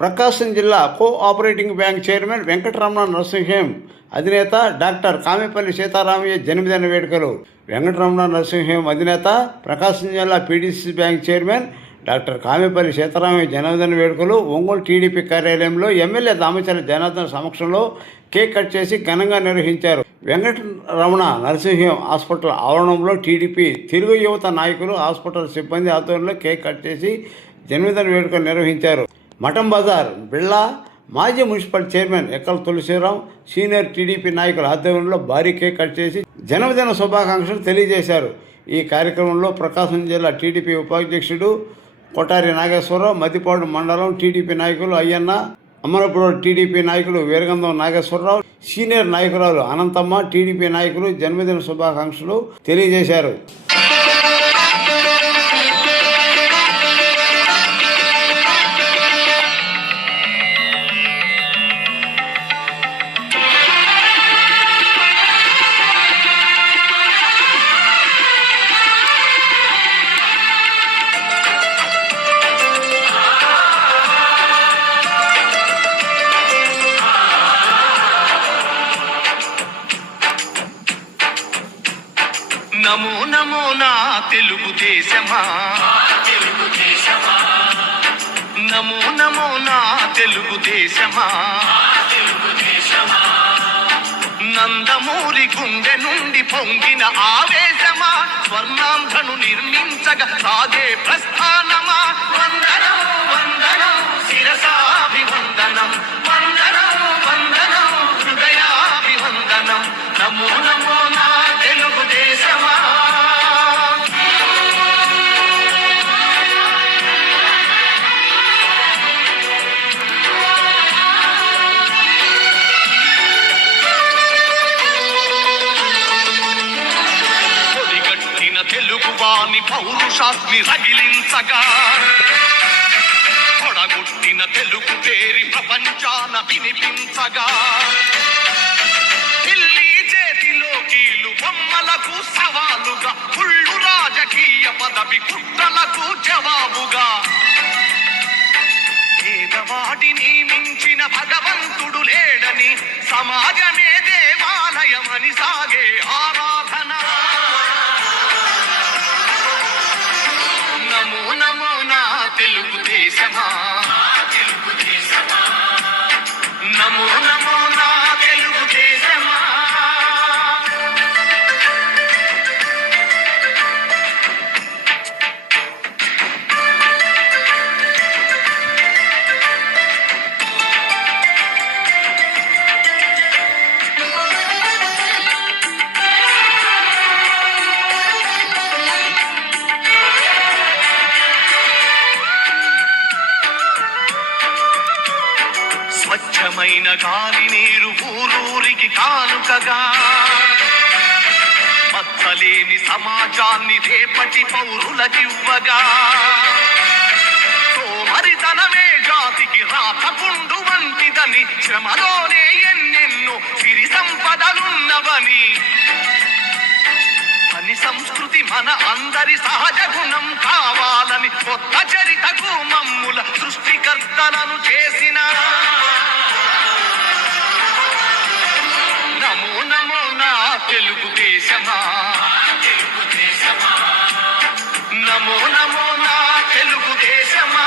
ప్రకాశం జిల్లా cooperative bank chairman Venkataramana Narasimham అధినేత doctor Kamepalli Sitaramayya జన్మదిన వేడుకలు. వెంకటరమణ నరసింహం అధినేత ప్రకాశం జిల్లా PDC bank chairman doctor Kamepalli Sitaramayya జన్మదిన వేడుకలు ఒంగోలు టీడీపీ కార్యాలయంలో ఎమ్మెల్యే దామచర్ల జనార్దన్ సమక్షంలో కేక్ కట్ చేసి ఘనంగా నిర్వహించారు. వెంకటరమణ నరసింహం హాస్పిటల్ ఆవరణంలో టీడీపీ తెలుగు యువత నాయకులు, హాస్పిటల్ సిబ్బంది ఆధ్వర్యంలో కేక్ కట్ చేసి జన్మదిన వేడుకలు నిర్వహించారు. మఠం బజార్ బిళ్ళా మాజీ municipal chairman Ekkala Tulasiram, senior TDP నాయకుల ఆధ్వర్యంలో భారీ కేక్ కట్ చేసి జన్మదిన శుభాకాంక్షలు తెలియజేశారు. ఈ కార్యక్రమంలో ప్రకాశం జిల్లా టీడీపీ ఉపాధ్యక్షుడు కొటారి నాగేశ్వరరావు, మద్దిపాడు మండలం టీడీపీ నాయకులు అయ్యన్న, అమరపురం టీడీపీ నాయకులు వీరగంధం నాగేశ్వరరావు, సీనియర్ నాయకురాలు అనంతమ్మ, టీడీపీ నాయకులు జన్మదిన శుభాకాంక్షలు తెలియజేశారు. నమో నమో నా తెలుగు దేశమా, నమో నమో నా తెలుగు దేశమా, నందమూరి గుండె నుండి పొంగిన ఆవేశమా, స్వర్ణాంధ్రను నిర్మించగా సాగే ప్రస్థానమా, వందనం వందనం శిరసాభివందనం, వందనం వందనం హృదయాభివందనం, నమో నమో నా తెలుగు దేశమా. పొడిగట్టిన తెలుగు వాణి పౌరుషాస్మి రగిలించగా, పొడగొట్టిన తెలుగు పేరి ప్రపంచాన వినిపించగా, కీలు బొమ్మలకు సవాలుగా, కుళ్ళు రాజకీయ పదవి కుట్రలకు జవాబుగా, పేదవాడిని మించిన భగవంతుడు లేడని, సమాజమే దేవాలయమని సాగే ఆరాధన. నమో నమో నా తెలుగు దేశమా, నమో నమో నా తెలుగు దేశమా. స్వచ్ఛమైన గాలి నీరు ఊరూరికి కానుకగా, మచ్చలేని సమాజాన్ని రేపటి పౌరులకివ్వగా, సోమరితనమే జాతికి రాతపుండు వంటిదని, శ్రమలోనే ఎన్నెన్నో సిరి సంపదలున్నవని, అని సంస్కృతి మన అందరి సహజ గుణం కావాలని, కొత్త చరితకు మమ్ముల సృష్టికర్తలను చేసిన నమో నమో నా తెలుగు దేశమా, నమో నమో నా తెలుగు దేశమా.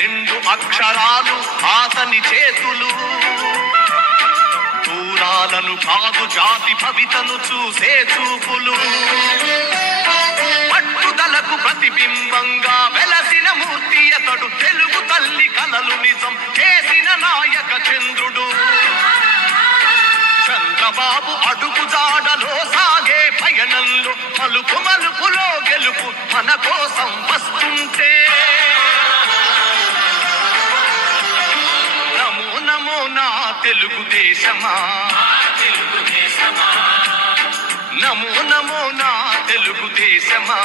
రెండు అక్షరాలు ఆతని చేతులు, దూరాలను కాదు జాతి భవితను చూసే చూపులు, పట్టుదలకు ప్రతిబింబంగా వెలసిన మూర్తి అతడు, తెలుగు తల్లి కలలు నిజం చేసిన నాయక చంద్రుడు. చంద్రబాబు అడుగు జాడలో సాగే పయనంలో మలుపు మలుపులో గెలుపు మన కోసం వస్తుంటే, తెలుగుదేశమా, నమో నమో నా తెలుగుదేశమా,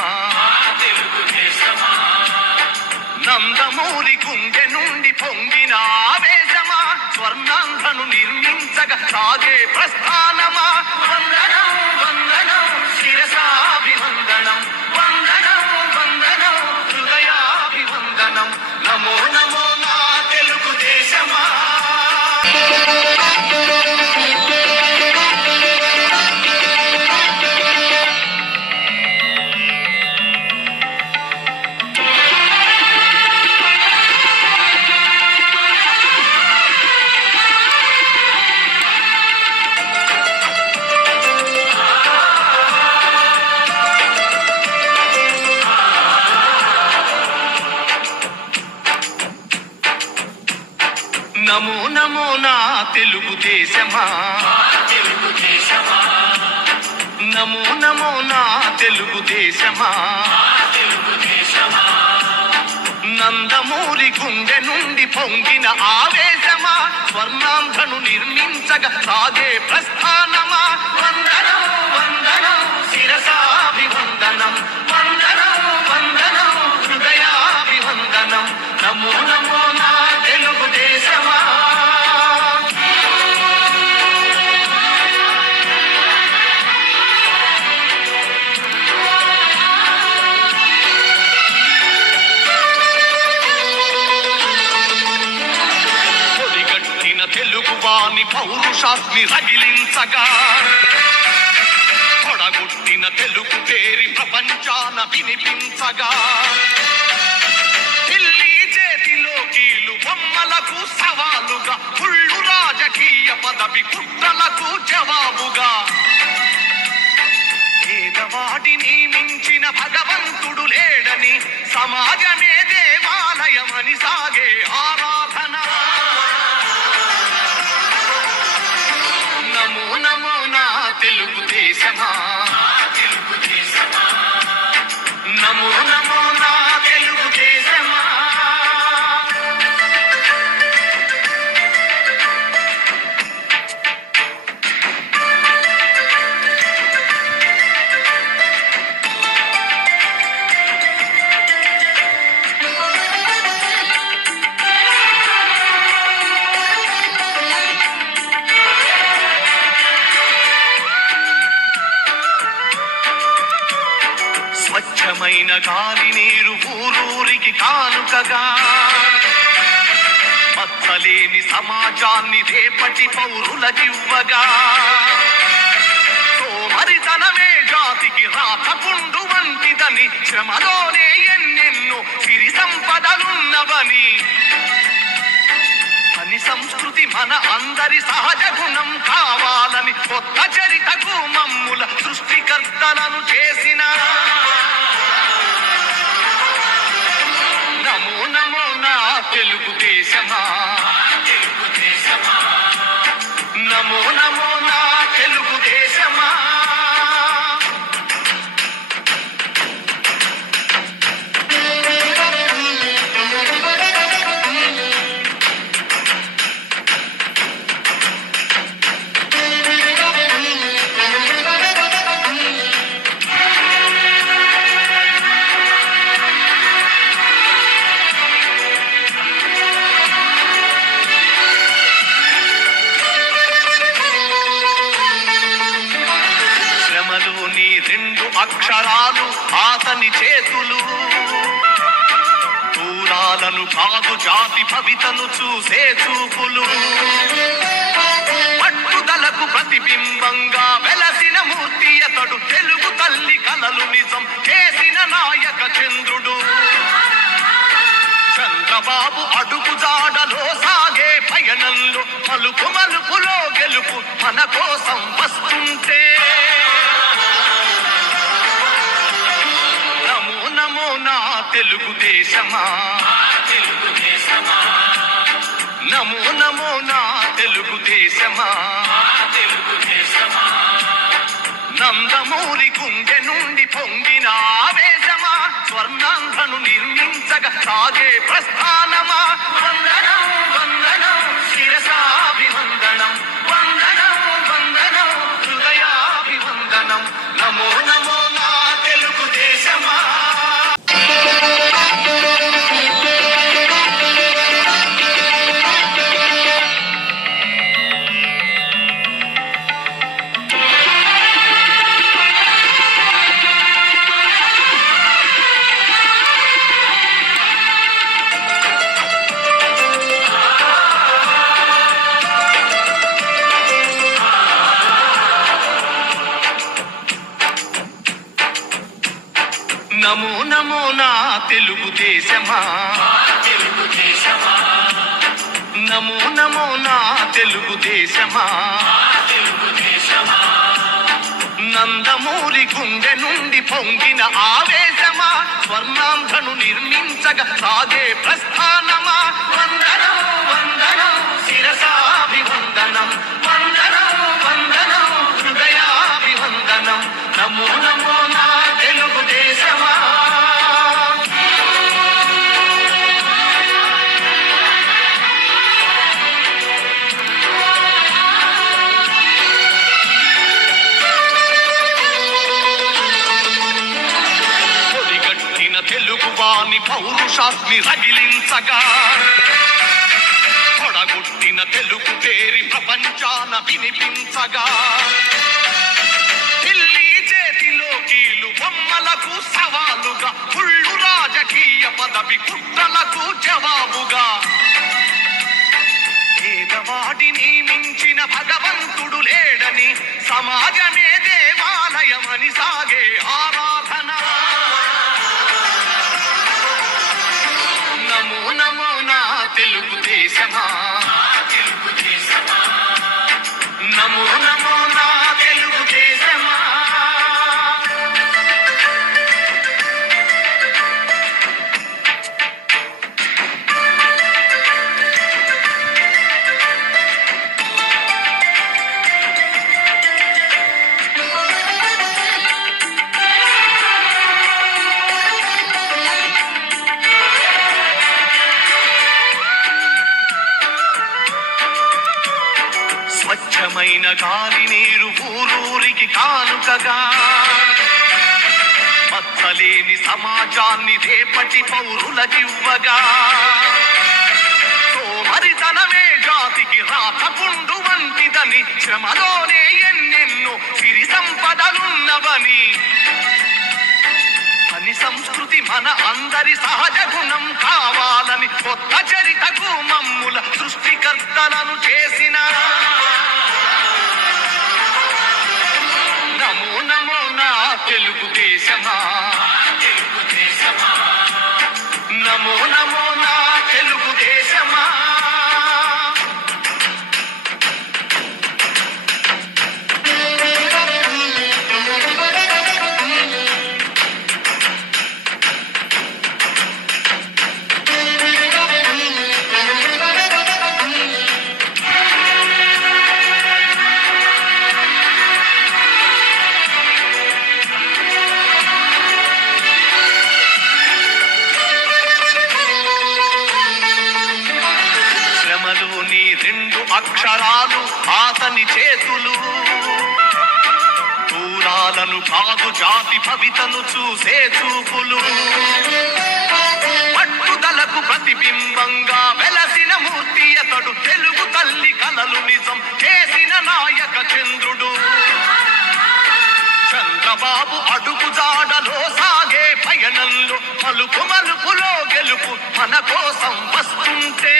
నందమూరి గుండె నుండి పొంగిన ఆవేశమా, స్వర్ణాంధ్రను నిర్మించగా సాగే ప్రస్థానమా. వందనం వందనం శిరసాభివందనం, వందనం వందనం హృదయాభివందనం, నమో నమో నా తెలుగుదేశమా. నమో నమో నా తెలుగుదేశమా, నమో నమో నా తెలుగుదేశమా, నందమూరి గుండె నుండి పొంగిన ఆవేశమా, స్వర్ణాంధ్రను నిర్మించగా సాగే ప్రస్థానమా. వందనం వందనం శిరసాభివందనం, వందనం వందనం హృదయాభివందనం, నమో నమో నా తెలుగుదేశమా. పొడిగట్టిన తెలుగువాని పౌరుషాస్ని రగిలించగా, పొడగొట్టిన తెలుగు పేరి ప్రపంచాన వినిపించగా, ఢిల్లీ చేతిలో కీలు బొమ్మలకు సవాలుగా, కుళ్ళు రాజకీయ పదవి కుట్రలకు జవాబుగా, పేదవాడిని మించిన భగవంతుడు లేడని, సమాజమే దేవాలయమని సాగే ఆరాధన. నమో నమో నా తెలుగుదేశమా, నమో నమో నా తెలుగుదేశమా. స్వచ్ఛమైన గాలి నీరు ఊరూరికి కానుకగా, మచ్చలేని సమాజాన్ని రేపటి పౌరులకివ్వగా, సోమరితనమే జాతికి రాతపుండు వంటిదని, శ్రమలోనే ఎన్నెన్నో సిరి సంపదలున్నవని, అని సంస్కృతి మన అందరి సహజ గుణం కావాలని, కొత్త చరితకు మమ్ముల సృష్టికర్తలను చేసిన. నమో నమో నా తెలుగుదేశమా, నమో నమో నా తెలుగుదేశమా. శ్రమలోని రెండు అక్షరాలు ఆతని చేతులు, దూరాలను కాదు జాతి భవితను చూసే చూపులు, పట్టుదలకు ప్రతిబింబంగా వెలసిన మూర్తి అతడు, తెలుగు తల్లి కలలు నిజం చేసిన నాయక చంద్రుడు. చంద్రబాబు అడుగు జాడలో సాగే పయనంలో, మలుపు మలుపులో గెలుపు మన కోసం వస్తుంటే, నమో నమో నా తెలుగుదేశమా, నమో నమో నా తెలుగుదేశమా. నందమూరి గుండె నుండి పొంగిన ఆవేశమా, స్వర్ణాంధ్రను నిర్మించగా సాగే ప్రస్థానమా. వందనం వందనం శిరసాభివందనం వందనం వందనం హృదయాభివందనం నమో నమో నా తెలుగు దేశమా. నమో నమో నా తెలుగు దేశమా, నమో నమో నా తెలుగు దేశమా. నందమూరి గుండె నుండి పొంగిన ఆవేశమా, స్వర్ణాంధ్రను నిర్మించగా సాగే ప్రస్థానమా. వందనం వందనం శిరసాభివందనం వందనం వందనం హృదయాభివందనం నమో నమో నా తెలుగు దేశమా. పొడిగట్టిన తెలుగువాని పౌరుషాగ్ని రగిలించగా, పొడగొట్టిన తెలుగు పేరి ప్రపంచాన వినిపించగా, ఢిల్లీ చేతిలో కీలు బొమ్మలకు సవాలుగా, కుళ్ళు రాజకీయ పదవి కుట్రలకు జవాబుగా, పేదవాడిని మించిన భగవంతుడు లేడని, సమాజమే దేవాలయమని సాగే ఆరాధన. నమో నమో నా తెలుగు దేశమా, నమో నమో నా తెలుగు దేశమా. స్వచ్ఛమైన గాలి నీరు ఊరూరికి కానుకగా, మచ్చలేని సమాజాన్ని రేపటి పౌరులకివ్వగా, సోమరితనమే జాతికి రాతపుండు వంటిదని, శ్రమలోనే ఎన్నెన్నో సిరి సంపదలున్నవని, అని సంస్కృతి మన అందరి సహజ గుణం కావాలని, కొత్త చరితకు మమ్ముల సృష్టికర్తలను చేసిన. నమో నమో నా తెలుగు దేశమా, నమో నమో నా తెలుగు దేశమా. శ్రమలోని రెండు అక్షరాలు ఆతని చేతులు, దూరాలను కాదు జాతి భవితను చూసే చూపులు, పట్టుదలకు ప్రతిబింబంగా వెలసిన మూర్తి అతడు, తెలుగు తల్లి కలలు నిజం చేసిన నాయక చంద్రుడు. చంద్రబాబు అడుగు జాడలో సాగే పయనంలో, మలుపు మలుపులో గెలుపు మన కోసం వస్తుంటే.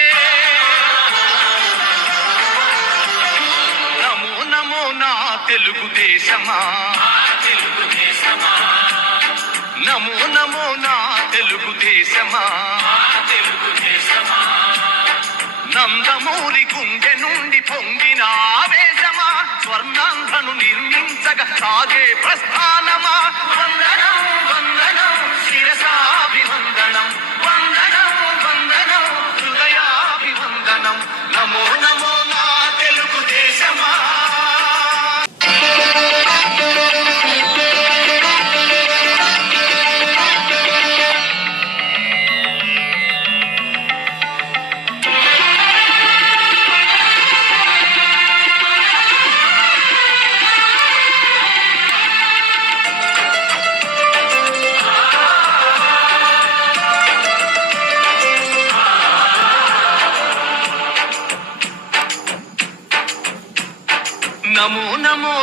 నమో నమో నా తెలుగు దేశమా, నమో నమో నా తెలుగు దేశమా. నందమూరి గుండె నుండి పొంగిన ఆవేశమా, స్వర్ణాంధ్రను నిర్మించగా సాగే ప్రస్థానమా. వందనం వందనం శిరసాభివందనం వందనం వందనం హృదయాభివందనం నమో నమో నా తెలుగు దేశమా.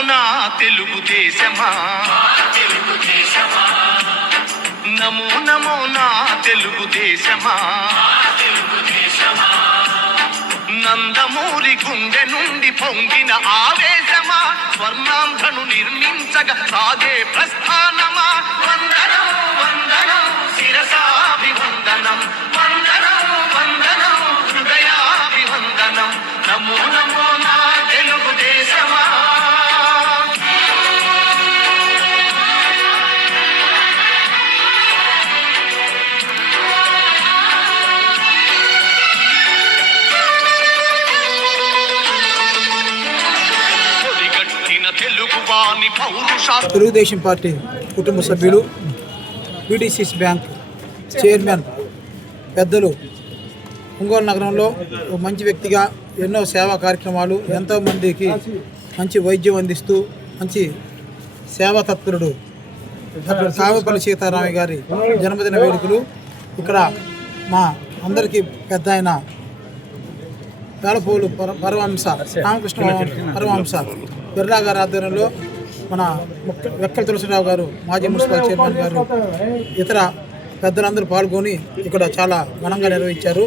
నా తెలుగుదేశమా, నమో నమో నా తెలుగుదేశమా. నందమూరి గుండె నుండి పొంగిన ఆవేశమా, స్వర్ణాంధ్రను నిర్మించగా సాగే ప్రస్థానమా. వందనం వందనం శిరసాభివందనం, వందనం వందనం హృదయాభివందనం. నమో నమో నా తెలుగుదేశమా. తెలుగుదేశం పార్టీ కుటుంబ సభ్యులు, పీడీసీసీ బ్యాంక్ చైర్మన్ పెద్దలు ఒంగోలు నగరంలో ఒక మంచి వ్యక్తిగా ఎన్నో సేవా కార్యక్రమాలు, ఎంతోమందికి మంచి వైద్యం అందిస్తూ మంచి సేవా తత్పరుడు డాక్టర్ కామేపల్లి సీతారామయ్య గారి జన్మదిన వేడుకలు ఇక్కడ మా అందరికీ పెద్ద ఆయన వేలపోలు పరమహంస రామకృష్ణ పరమహంస బిర్లా గారి ఆధ్వర్యంలో మన వెక్కల తులసిరావు గారు, మాజీ మున్సిపల్ చైర్మన్ గారు, ఇతర పెద్దలందరూ పాల్గొని ఇక్కడ చాలా ఘనంగా నిర్వహించారు.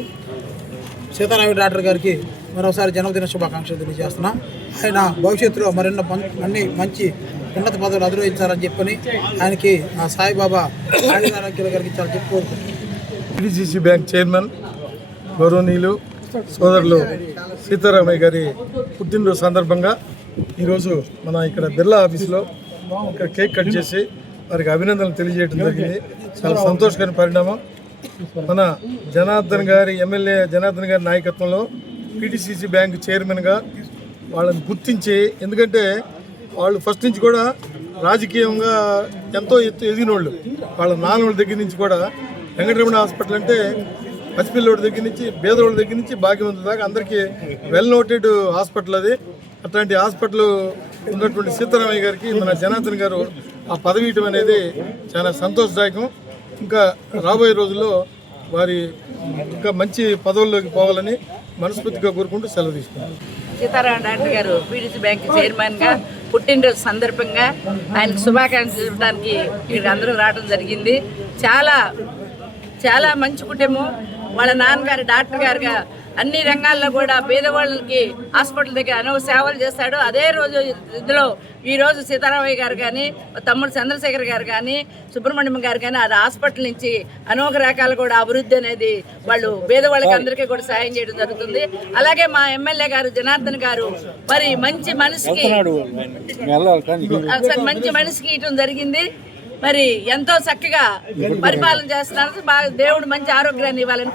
సీతారామయ్య డాక్టర్ గారికి మరోసారి జన్మదిన శుభాకాంక్షలు తెలియజేస్తున్నాం. ఆయన భవిష్యత్తులో అన్ని మంచి ఉన్నత పదవులు అధిరోహించాలని చెప్పని ఆయనకి ఆ సాయిబాబా ఆయురారోగ్యాల గారికి చాలా చెప్పుకోరుకుంటున్నాం. పీడీసీసీ బ్యాంక్ చైర్మన్ గౌరవనీయులు సోదరులు సీతారామయ్య గారి పుట్టినరోజు సందర్భంగా ఈరోజు మన ఇక్కడ బిర్లా ఆఫీస్లో ఇక్కడ కేక్ కట్ చేసి వారికి అభినందనలు తెలియజేయడం జరిగింది. చాలా సంతోషకరమైన పరిణామం. మన ఎమ్మెల్యే జనార్దన్ గారి నాయకత్వంలో పీడీసీసీ బ్యాంక్ చైర్మన్గా వాళ్ళని గుర్తించి, ఎందుకంటే వాళ్ళు ఫస్ట్ నుంచి కూడా రాజకీయంగా ఎంతో ఎదిగిన వాళ్ళు. వాళ్ళ నాన్నోళ్ళ దగ్గర నుంచి కూడా వెంకటరమణ హాస్పిటల్ అంటే పసిపిల్లోడి దగ్గర నుంచి పేదోళ్ళ దగ్గర నుంచి భాగ్యవంతుల దాకా అందరికీ వెల్ నోటెడ్ హాస్పిటల్ అది. అట్లాంటి హాస్పిటల్ ఉన్నటువంటి సీతారామయ్య గారికి మన జనార్దన్ గారు ఆ పదవి ఇవ్వడం అనేది చాలా సంతోషదాయకం. ఇంకా రాబోయే రోజుల్లో వారి ఇంకా మంచి పదవుల్లోకి పోవాలని మనస్ఫూర్తిగా కోరుకుంటూ సెలవు తీసుకున్నాను. సీతారామ డాక్టర్ గారు పీడీసీ బ్యాంక్ చైర్మన్గా పుట్టినరోజు సందర్భంగా ఆయనకు శుభాకాంక్షలు ఇవ్వడానికి ఇక్కడ అందరూ రావడం జరిగింది. చాలా చాలా మంచి కుటుంబం. వాళ్ళ నాన్నగారు డాక్టర్ గారుగా అన్ని రంగాల్లో కూడా పేదవాళ్ళకి హాస్పిటల్ దగ్గర అనేక సేవలు చేస్తాడు. అదే రోజు ఇందులో ఈరోజు సీతారామయ్య గారు కానీ, తమ్ముడు చంద్రశేఖర్ గారు కానీ, సుబ్రహ్మణ్యం గారు కానీ అది హాస్పిటల్ నుంచి అనేక రకాలు కూడా అభివృద్ధి అనేది వాళ్ళు పేదవాళ్ళకి అందరికీ కూడా సాయం చేయడం జరుగుతుంది. అలాగే మా ఎమ్మెల్యే గారు జనార్దన్ గారు మరి మంచి మనిషికి ఇవ్వడం జరిగింది. మరి ఎంతో చక్కగా పరిపాలన చేస్తున్నారు. బాగా దేవుడు మంచి ఆరోగ్యాన్ని ఇవ్వాలని